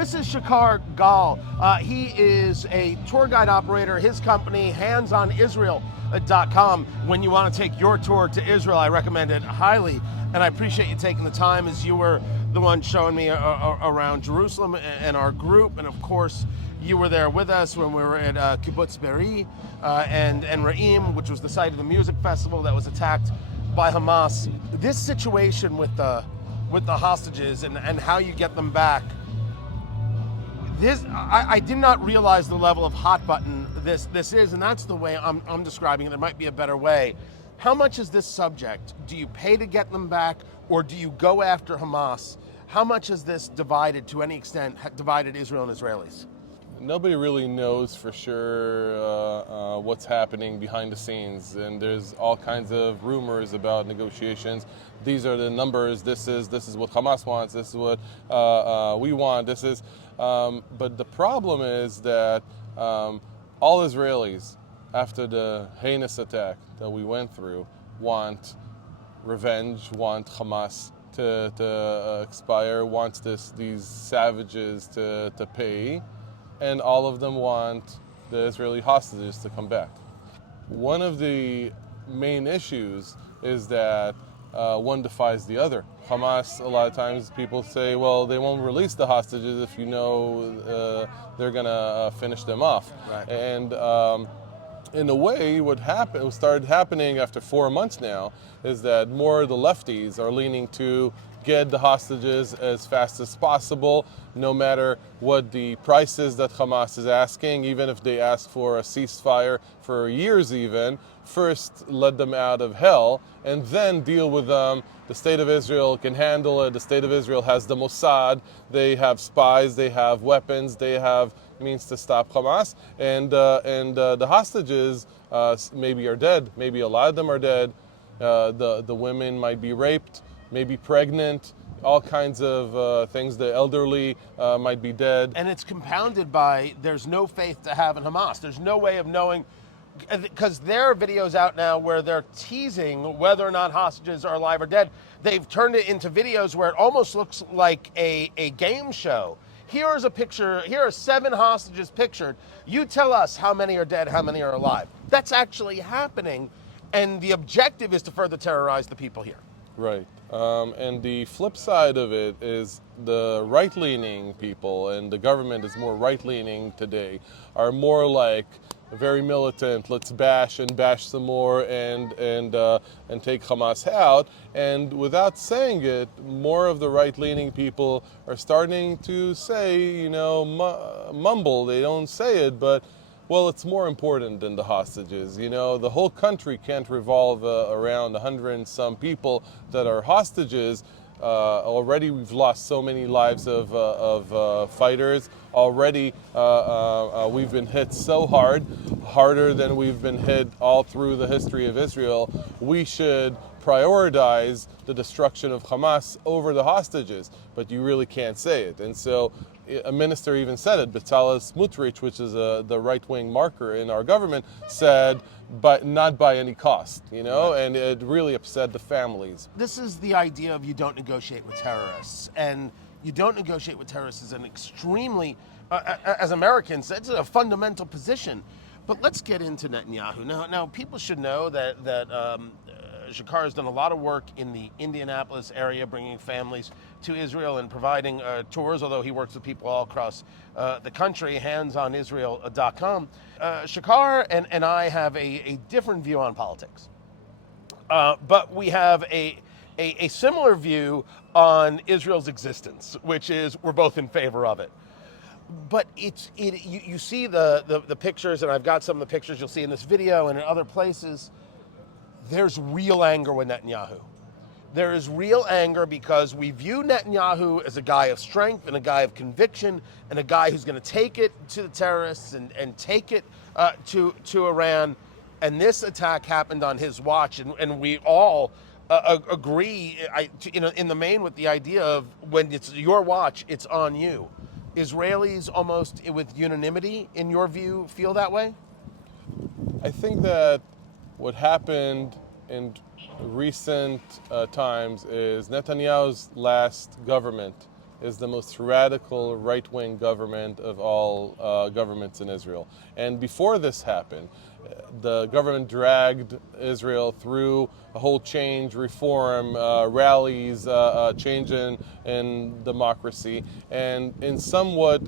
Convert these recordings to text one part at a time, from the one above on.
This is Shakar G. He is a tour guide operator. His company, handsonisrael.com. When you want to take your tour to Israel, I recommend it highly. And I appreciate you taking the time, as you were the one showing me around Jerusalem and our group. And of course, you were there with us when we were at Kibbutz Be'eri and Re'im, which was the site of the music festival that was attacked by Hamas. This situation with the hostages and how you get them back, I did not realize the level of hot button this is, and that's the way I'm describing it. There might be a better way. How much is this subject? Do you pay to get them back, or do you go after Hamas? How much has this divided, to any extent, divided Israel and Israelis? Nobody really knows for sure what's happening behind the scenes, and there's all kinds of rumors about negotiations. These are the numbers. This is what Hamas wants. This is what we want. But the problem is that all Israelis, after the heinous attack that we went through, want revenge, want Hamas to expire, want these savages to pay. And all of them want the Israeli hostages to come back. One of the main issues is that one defies the other. Hamas, a lot of times people say, well, they won't release the hostages if you know they're going to finish them off. Right. And in a way, what started happening after 4 months now is that more of the lefties are leaning to get the hostages as fast as possible, no matter what the price is that Hamas is asking, even if they ask for a ceasefire for years even. First, let them out of hell, and then deal with them. The State of Israel can handle it. The State of Israel has the Mossad. They have spies. They have weapons. They have means to stop Hamas. And the hostages maybe are dead. Maybe a lot of them are dead. The women might be raped, maybe pregnant, all kinds of things. The elderly might be dead. And it's compounded by there's no faith to have in Hamas. There's no way of knowing, because there are videos out now where they're teasing whether or not hostages are alive or dead. They've turned it into videos where it almost looks like a game show. Here is a picture, here are 7 hostages pictured. You tell us how many are dead, how many are alive. That's actually happening, and the objective is to further terrorize the people here. Right. And the flip side of it is the right-leaning people, and the government is more right-leaning today, are more like very militant. Let's bash some more and take Hamas out. And without saying it, more of the right-leaning people are starting to say, mumble. They don't say it, but well, it's more important than the hostages. The whole country can't revolve around 100 and some people that are hostages. Already we've lost so many lives of fighters. Already we've been hit so hard, harder than we've been hit all through the history of Israel. We should prioritize the destruction of Hamas over the hostages, but you really can't say it. And so a minister even said it. Bezalel Smotrich, which is the right-wing marker in our government, said, but not by any cost, Right. And it really upset the families. This is the idea of you don't negotiate with terrorists. And you don't negotiate with terrorists is an extremely, as Americans, it's a fundamental position. But let's get into Netanyahu. Now people should know that Shachar has done a lot of work in the Indianapolis area, bringing families to Israel and providing tours, although he works with people all across the country, handsonisrael.com. Shachar and I have a different view on politics, but we have a similar view on Israel's existence, which is we're both in favor of it. But you see the pictures, and I've got some of the pictures you'll see in this video and in other places. There's real anger with Netanyahu. There is real anger because we view Netanyahu as a guy of strength and a guy of conviction and a guy who's going to take it to the terrorists and take it to Iran. And this attack happened on his watch, and we all agree in the main with the idea of when it's your watch, it's on you. Israelis almost with unanimity, in your view, feel that way? I think that what happened in recent times is Netanyahu's last government is the most radical right-wing government of all governments in Israel. And before this happened, the government dragged Israel through a whole change, reform, rallies, change in democracy, and in somewhat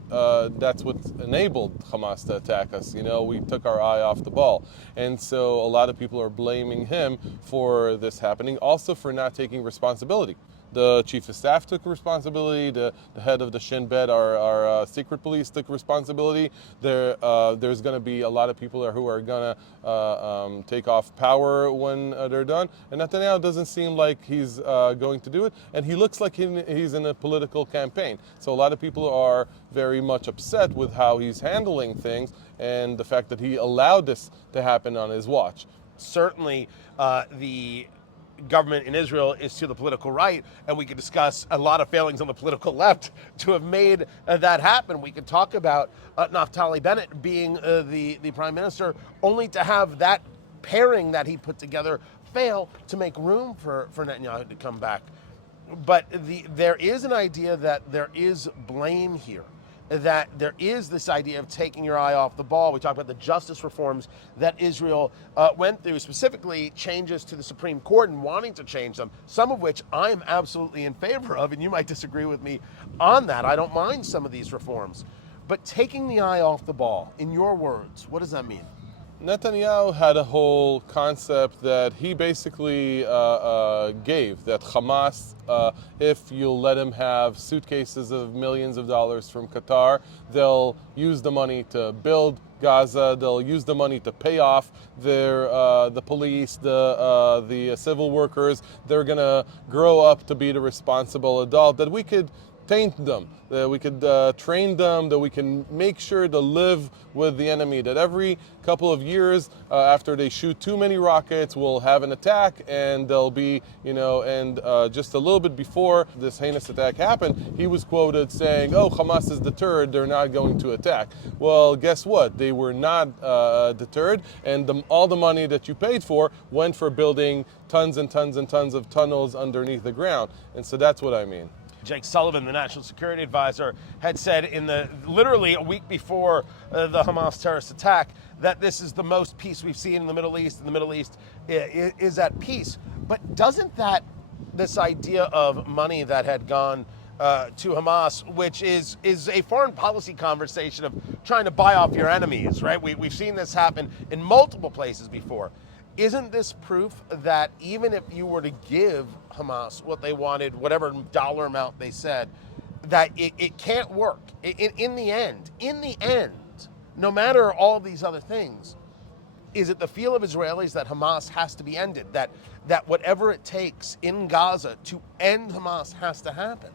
that's what enabled Hamas to attack us. You know, we took our eye off the ball, and so a lot of people are blaming him for this happening, also for not taking responsibility. The chief of staff took responsibility. The head of the Shin Bet, our secret police, took responsibility. There's going to be a lot of people who are going to take off power when they're done. And Netanyahu doesn't seem like he's going to do it. And he looks like he's in a political campaign. So a lot of people are very much upset with how he's handling things and the fact that he allowed this to happen on his watch. Certainly, the government in Israel is to the political right, and we could discuss a lot of failings on the political left to have made that happen. We could talk about Naftali Bennett being the prime minister, only to have that pairing that he put together fail to make room for Netanyahu to come back. But there is an idea that there is blame here, that there is this idea of taking your eye off the ball. We talked about the justice reforms that Israel went through, specifically changes to the Supreme Court and wanting to change them, some of which I'm absolutely in favor of, and you might disagree with me on that. I don't mind some of these reforms. But taking the eye off the ball, in your words, what does that mean? Netanyahu had a whole concept that he basically gave, that Hamas, if you'll let him have suitcases of millions of dollars from Qatar, they'll use the money to build Gaza, they'll use the money to pay off the police, the civil workers. They're going to grow up to be the responsible adult, that we could taint them, that we could train them, that we can make sure to live with the enemy, that every couple of years after they shoot too many rockets, we'll have an attack, and they'll be, and just a little bit before this heinous attack happened, he was quoted saying, oh, Hamas is deterred, they're not going to attack. Well, guess what? They were not deterred, and all the money that you paid for went for building tons and tons and tons of tunnels underneath the ground. And so that's what I mean. Jake Sullivan, the national security advisor, had said literally a week before the Hamas terrorist attack that this is the most peace we've seen in the Middle East, and the Middle East is at peace. But doesn't this idea of money that had gone to Hamas, which is a foreign policy conversation of trying to buy off your enemies, right? We've seen this happen in multiple places before. Isn't this proof that even if you were to give Hamas what they wanted, whatever dollar amount they said, that it can't work? In the end, no matter all of these other things, is it the feel of Israelis that Hamas has to be ended, that whatever it takes in Gaza to end Hamas has to happen?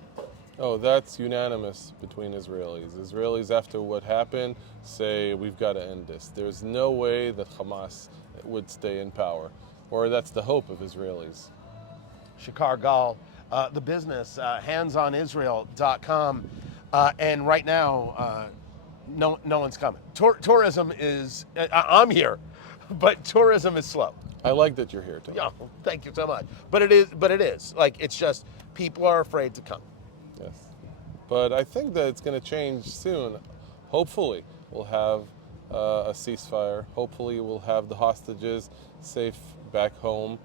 Oh, that's unanimous between Israelis. Israelis, after what happened, say we've got to end this. There's no way that Hamas would stay in power, or that's the hope of Israelis. Shakar G, the business, handsonisrael.com, and right now, no one's coming. Tourism is, I'm here, but tourism is slow. I like that you're here, Tom. Yeah, thank you so much. But it is. Like, it's just, people are afraid to come. Yes. But I think that it's going to change soon. Hopefully, we'll have a ceasefire. Hopefully, we'll have the hostages safe back home.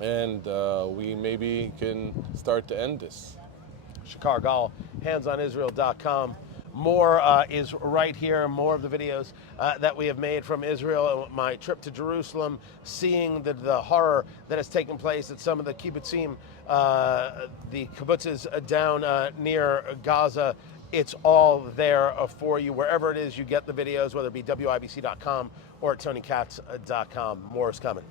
And we maybe can start to end this. Shakar G, handsonisrael.com. More is right here. More of the videos that we have made from Israel. My trip to Jerusalem, seeing the horror that has taken place at some of the kibbutzim, the kibbutzes down near Gaza. It's all there for you, wherever it is you get the videos, whether it be WIBC.com or at TonyKatz.com. More is coming.